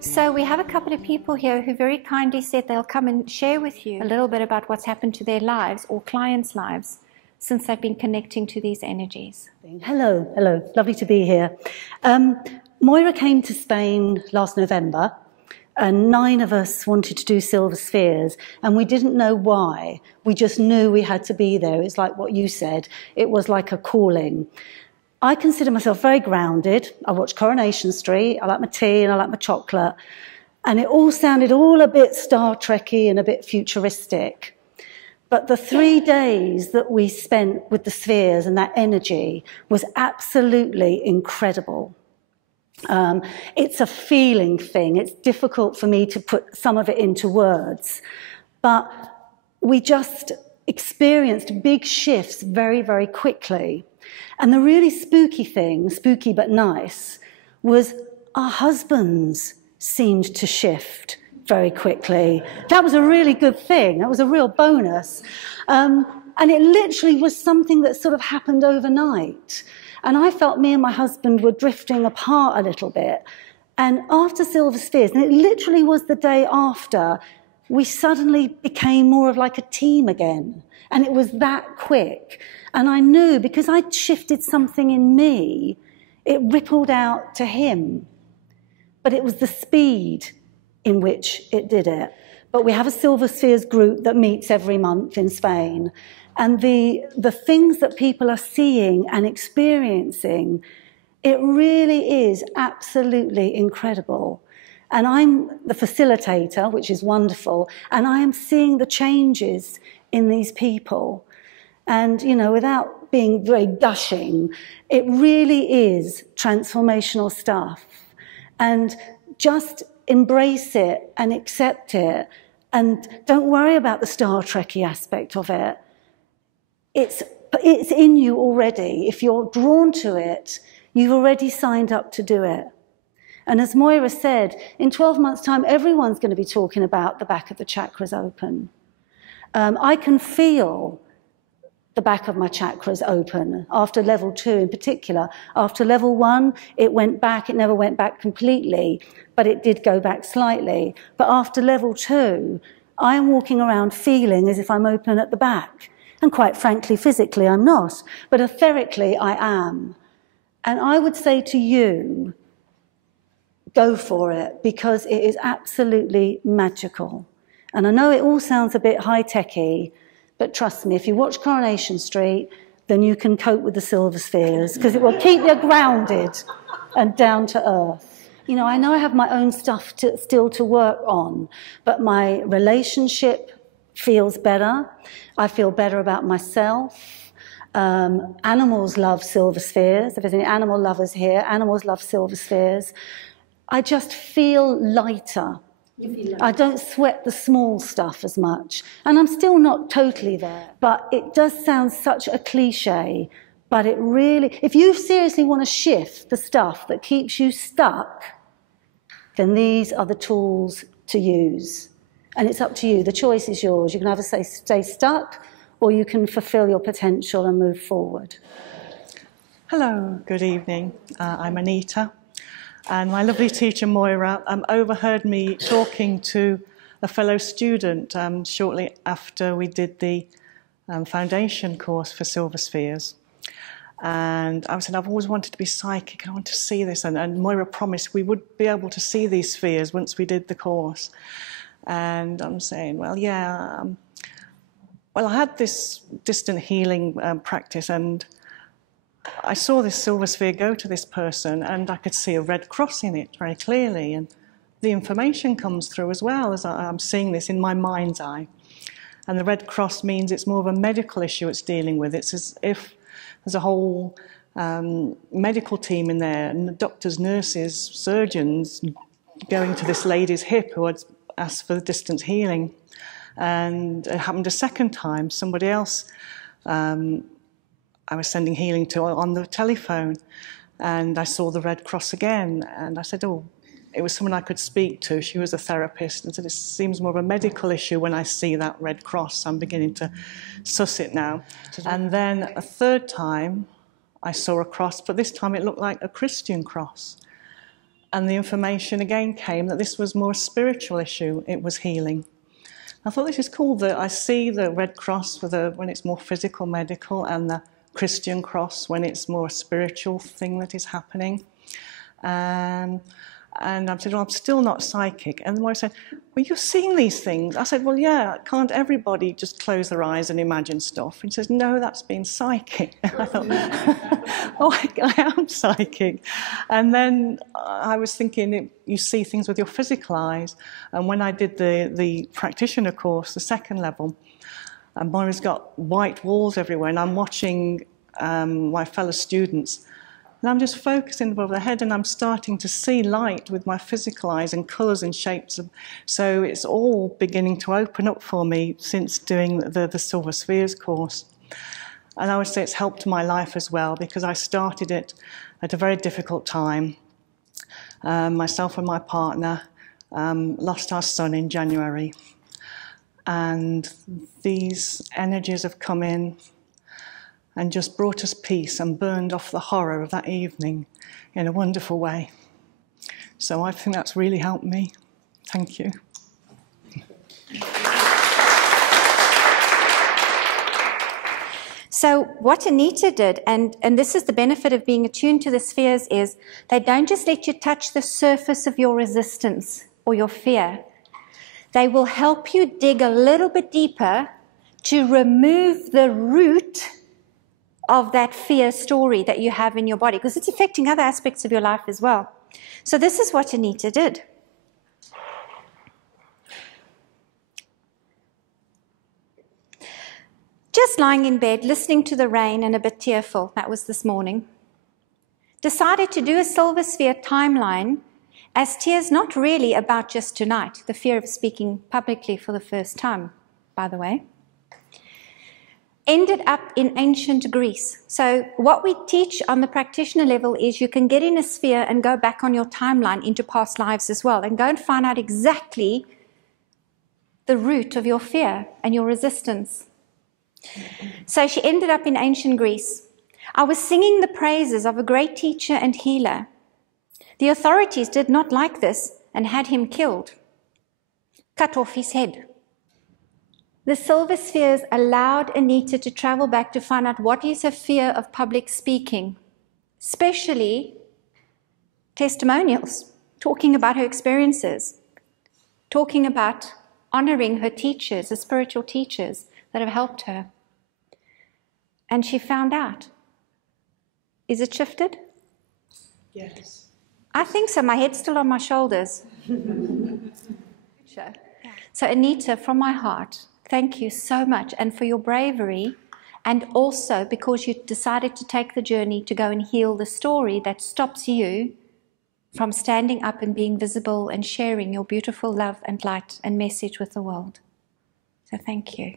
So we have a couple of people here who very kindly said they'll come and share with you a little bit about what's happened to their lives or clients' lives since they've been connecting to these energies. Hello, lovely to be here. Moira came to Spain last November, and 9 of us wanted to do Silver Spheres, and we didn't know why. We just knew we had to be there. It's like what you said. It was like a calling. I consider myself very grounded. I watch Coronation Street, I like my tea and I like my chocolate, and it all sounded all a bit Star Trek-y and a bit futuristic. But the 3 days that we spent with the spheres and that energy was absolutely incredible. It's a feeling thing. It's difficult for me to put some of it into words. But we just experienced big shifts very, very quickly. And the really spooky thing, spooky but nice, was our husbands seemed to shift very quickly. That was a really good thing. That was a real bonus. And it literally was something that sort of happened overnight. And I felt me and my husband were drifting apart a little bit. And after Silver Spheres, and it literally was the day after, we suddenly became more of like a team again. And it was that quick. And I knew, because I'd shifted something in me, it rippled out to him. But it was the speed in which it did it. But we have a Silver Spheres group that meets every month in Spain. And the things that people are seeing and experiencing, it really is absolutely incredible. And I'm the facilitator, which is wonderful, and I am seeing the changes in these people. And, you know, without being very gushing, it really is transformational stuff. And just embrace it and accept it, and don't worry about the Star Trek-y aspect of it. It's in you already. If you're drawn to it, you've already signed up to do it. And as Moira said, in 12 months' time, everyone's going to be talking about the back of the chakras open. I can feel the back of my chakras open after level 2 in particular. After level 1, it went back. It never went back completely, but it did go back slightly. But after level 2, I am walking around feeling as if I'm open at the back. And quite frankly, physically, I'm not. But etherically, I am. And I would say to you, go for it, because it is absolutely magical. And I know it all sounds a bit high-techy, but trust me, if you watch Coronation Street, then you can cope with the Silver Spheres, because it will keep you grounded and down to earth. You know I have my own stuff still to work on, but my relationship feels better. I feel better about myself. Animals love Silver Spheres. If there's any animal lovers here, animals love Silver Spheres. I just feel lighter. I don't sweat the small stuff as much. And I'm still not totally there. But it does sound such a cliche. But it really, if you seriously want to shift the stuff that keeps you stuck, then these are the tools to use. And it's up to you. The choice is yours. You can either stay stuck, or you can fulfill your potential and move forward. Hello, good evening. I'm Anita. And my lovely teacher, Moira, overheard me talking to a fellow student shortly after we did the foundation course for Silver Spheres. And I said, I've always wanted to be psychic, I want to see this. And Moira promised we would be able to see these spheres once we did the course. And I'm saying, well, yeah. Well, I had this distant healing practice, and I saw this silver sphere go to this person, and I could see a red cross in it very clearly, and the information comes through as well as I'm seeing this in my mind's eye. And the red cross means it's more of a medical issue it's dealing with. It's as if there's a whole medical team in there, and the doctors, nurses, surgeons going to this lady's hip who had asked for the distant healing. And it happened a second time. Somebody else I was sending healing to on the telephone, and I saw the red cross again, and I said, oh, it was someone I could speak to. She was a therapist, and said, it seems more of a medical issue when I see that red cross. I'm beginning to suss it now. And then a third time, I saw a cross, but this time it looked like a Christian cross. And the information again came that this was more a spiritual issue, it was healing. I thought this is cool that I see the Red Cross when it's more physical, medical, and the Christian cross when it's more a spiritual thing that is happening. And I said, well, I'm still not psychic. And the Moira said, well, you're seeing these things. I said, well, yeah, can't everybody just close their eyes and imagine stuff? And she says, no, that's being psychic. And I thought, oh, I am psychic. And then I was thinking, you see things with your physical eyes. And when I did the practitioner course, the second level, and Moira's got white walls everywhere, and I'm watching my fellow students. And I'm just focusing above their head, and I'm starting to see light with my physical eyes and colours and shapes. So it's all beginning to open up for me since doing the Silver Spheres course. And I would say it's helped my life as well, because I started it at a very difficult time. Myself and my partner lost our son in January. And these energies have come in and just brought us peace and burned off the horror of that evening in a wonderful way. So I think that's really helped me. Thank you. So what Anita did, and this is the benefit of being attuned to the spheres, is they don't just let you touch the surface of your resistance or your fear. They will help you dig a little bit deeper to remove the root of that fear story that you have in your body, because it's affecting other aspects of your life as well. So this is what Anita did. Just lying in bed, listening to the rain and a bit tearful, that was this morning, decided to do a Silver Sphere timeline, as tears not really about just tonight, the fear of speaking publicly for the first time, by the way. Ended up in ancient Greece. So what we teach on the practitioner level is you can get in a sphere and go back on your timeline into past lives as well, and go and find out exactly the root of your fear and your resistance. So she ended up in ancient Greece. I was singing the praises of a great teacher and healer. The authorities did not like this and had him killed, cut off his head. The Silver Spheres allowed Anita to travel back to find out what is her fear of public speaking, especially testimonials, talking about her experiences, talking about honoring her teachers, the spiritual teachers that have helped her. And she found out. Is it shifted? Yes. I think so. My head's still on my shoulders. Sure. So Anita, from my heart, thank you so much, and for your bravery, and also because you decided to take the journey to go and heal the story that stops you from standing up and being visible and sharing your beautiful love and light and message with the world. So thank you.